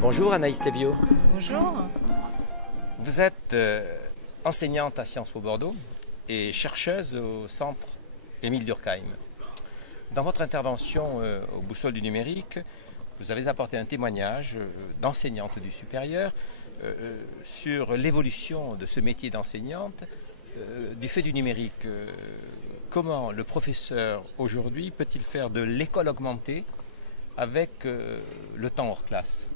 Bonjour Anaïs Théviot. Bonjour. Vous êtes enseignante à Sciences Po Bordeaux et chercheuse au centre Émile Durkheim. Dans votre intervention au Boussole du numérique, vous avez apporté un témoignage d'enseignante du supérieur sur l'évolution de ce métier d'enseignante du fait du numérique. Comment le professeur aujourd'hui peut-il faire de l'école augmentée avec le temps hors classe ?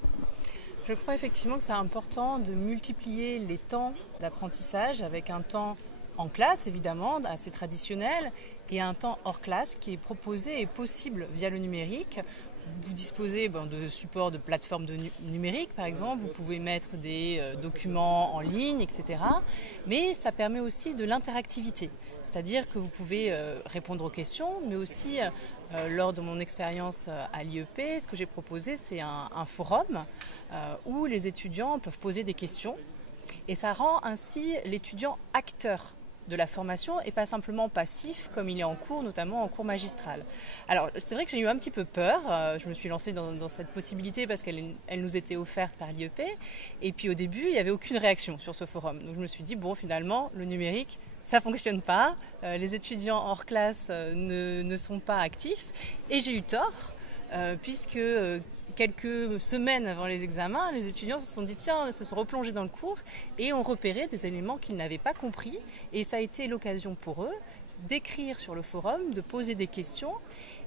Je crois effectivement que c'est important de multiplier les temps d'apprentissage avec un temps en classe évidemment assez traditionnel et un temps hors classe qui est proposé et possible via le numérique. Vous disposez de supports, de plateformes numériques par exemple, vous pouvez mettre des documents en ligne, etc. Mais ça permet aussi de l'interactivité, c'est-à-dire que vous pouvez répondre aux questions, mais aussi lors de mon expérience à l'IEP, ce que j'ai proposé c'est un forum où les étudiants peuvent poser des questions et ça rend ainsi l'étudiant acteur de la formation et pas simplement passif comme il est en cours, notamment en cours magistral. Alors c'est vrai que j'ai eu un petit peu peur, je me suis lancée dans cette possibilité parce qu'elle nous était offerte par l'IEP et puis au début il n'y avait aucune réaction sur ce forum. Donc je me suis dit bon finalement le numérique ça ne fonctionne pas, les étudiants hors classe ne sont pas actifs et j'ai eu tort puisque quelques semaines avant les examens, les étudiants se sont dit tiens, se sont replongés dans le cours et ont repéré des éléments qu'ils n'avaient pas compris et ça a été l'occasion pour eux d'écrire sur le forum, de poser des questions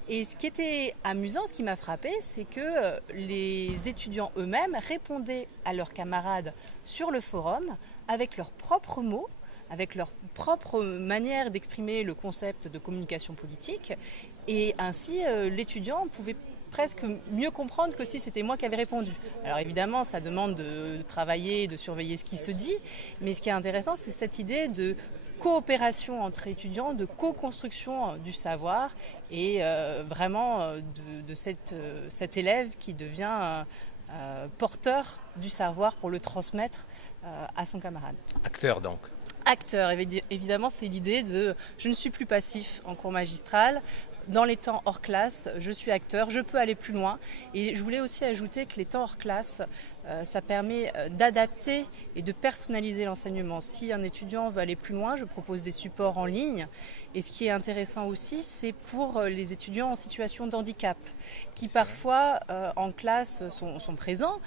et ce qui était amusant, ce qui m'a frappé, c'est que les étudiants eux-mêmes répondaient à leurs camarades sur le forum avec leurs propres mots, avec leur propre manière d'exprimer le concept de communication politique et ainsi l'étudiant pouvait presque mieux comprendre que si c'était moi qui avais répondu. Alors évidemment, ça demande de travailler, de surveiller ce qui se dit, mais ce qui est intéressant, c'est cette idée de coopération entre étudiants, de co-construction du savoir et vraiment de cet élève qui devient porteur du savoir pour le transmettre à son camarade. Acteur donc. Acteur, évidemment, c'est l'idée de je ne suis plus passif en cours magistral. Dans les temps hors classe, je suis acteur, je peux aller plus loin. Et je voulais aussi ajouter que les temps hors classe, ça permet d'adapter et de personnaliser l'enseignement. Si un étudiant veut aller plus loin, je propose des supports en ligne. Et ce qui est intéressant aussi, c'est pour les étudiants en situation de handicap, qui parfois en classe sont présents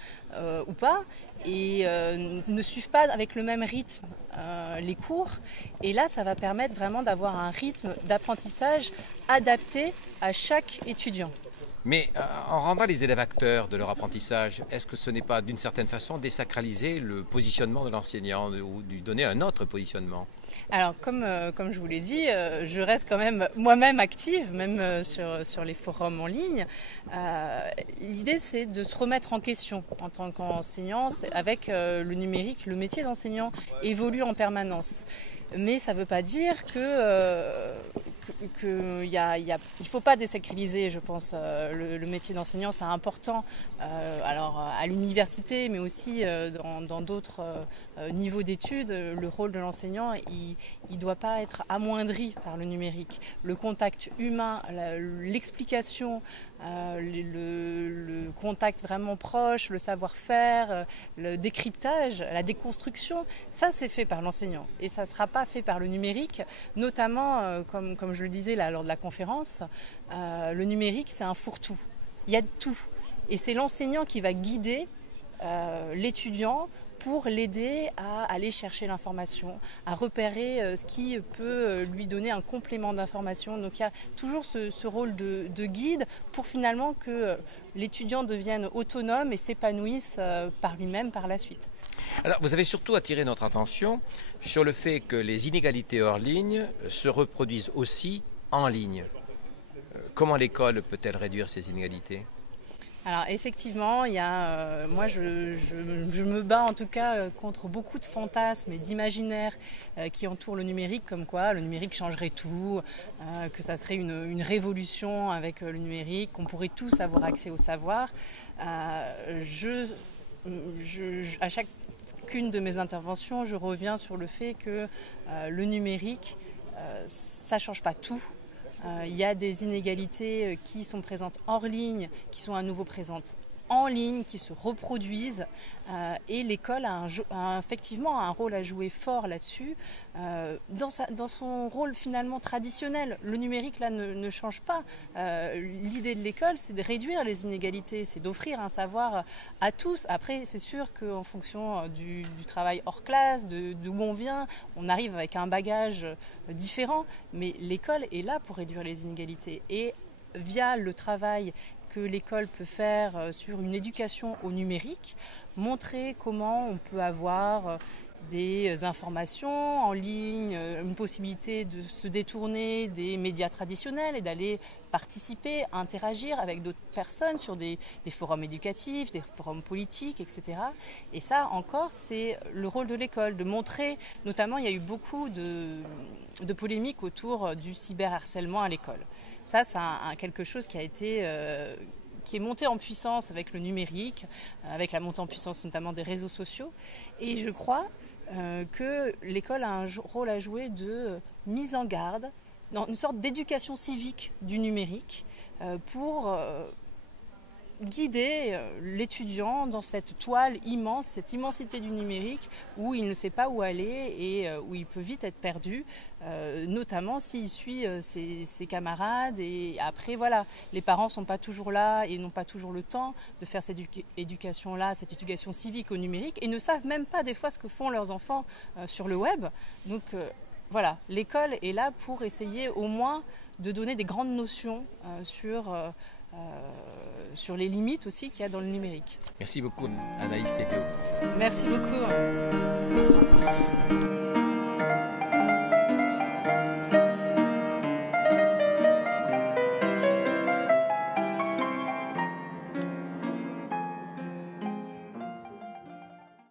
ou pas, et ne suivent pas avec le même rythme les cours. Et là, ça va permettre vraiment d'avoir un rythme d'apprentissage adapté à chaque étudiant. Mais en rendant les élèves acteurs de leur apprentissage, est-ce que ce n'est pas d'une certaine façon désacraliser le positionnement de l'enseignant ou lui donner un autre positionnement ? Alors comme je vous l'ai dit, je reste quand même moi-même active, même sur les forums en ligne. L'idée c'est de se remettre en question en tant qu'enseignant. Avec le numérique, le métier d'enseignant évolue en permanence. Mais ça ne veut pas dire qu'il ne faut pas désacraliser, je pense, le métier d'enseignant. C'est important alors à l'université, mais aussi dans d'autres niveaux d'études. Le rôle de l'enseignant, il ne doit pas être amoindri par le numérique. Le contact humain, l'explication, le contact vraiment proche, le savoir-faire, le décryptage, la déconstruction, ça c'est fait par l'enseignant. Et ça ne sera pas fait par le numérique, notamment, comme je le disais là, lors de la conférence, le numérique c'est un fourre-tout. Il y a de tout. Et c'est l'enseignant qui va guider l'étudiant pour l'aider à aller chercher l'information, à repérer ce qui peut lui donner un complément d'information. Donc il y a toujours ce rôle de guide pour finalement que l'étudiant devienne autonome et s'épanouisse par lui-même par la suite. Alors, vous avez surtout attiré notre attention sur le fait que les inégalités hors ligne se reproduisent aussi en ligne. Comment l'école peut-elle réduire ces inégalités ? Alors effectivement, il y a, moi je me bats en tout cas contre beaucoup de fantasmes et d'imaginaires qui entourent le numérique, comme quoi le numérique changerait tout, que ça serait une révolution avec le numérique, qu'on pourrait tous avoir accès au savoir. À chaque chacune de mes interventions, je reviens sur le fait que le numérique, ça ne change pas tout. Il y a des inégalités qui sont présentes hors ligne, qui sont à nouveau présentes en ligne, qui se reproduisent, et l'école a effectivement un rôle à jouer fort là-dessus, dans son rôle finalement traditionnel. Le numérique là ne change pas. L'idée de l'école, c'est de réduire les inégalités, c'est d'offrir un savoir à tous. Après, c'est sûr qu'en fonction du travail hors classe, d'où on vient, on arrive avec un bagage différent, mais l'école est là pour réduire les inégalités. Et via le travail que l'école peut faire sur une éducation au numérique, montrer comment on peut avoir des informations en ligne, une possibilité de se détourner des médias traditionnels et d'aller participer, interagir avec d'autres personnes sur des forums éducatifs, des forums politiques, etc. Et ça encore, c'est le rôle de l'école, de montrer, notamment il y a eu beaucoup de polémiques autour du cyberharcèlement à l'école. Ça, c'est quelque chose qui a été... qui est monté en puissance avec le numérique, avec la montée en puissance notamment des réseaux sociaux. Et je crois que l'école a un rôle à jouer de mise en garde, dans une sorte d'éducation civique du numérique pour guider l'étudiant dans cette toile immense, cette immensité du numérique où il ne sait pas où aller et où il peut vite être perdu, notamment s'il suit ses camarades. Et après, voilà, les parents ne sont pas toujours là et n'ont pas toujours le temps de faire cette éducation-là, cette éducation civique au numérique, et ne savent même pas des fois ce que font leurs enfants sur le web. Donc voilà, l'école est là pour essayer au moins de donner des grandes notions sur les limites aussi qu'il y a dans le numérique. Merci beaucoup Anaïs Thébéot. Merci beaucoup.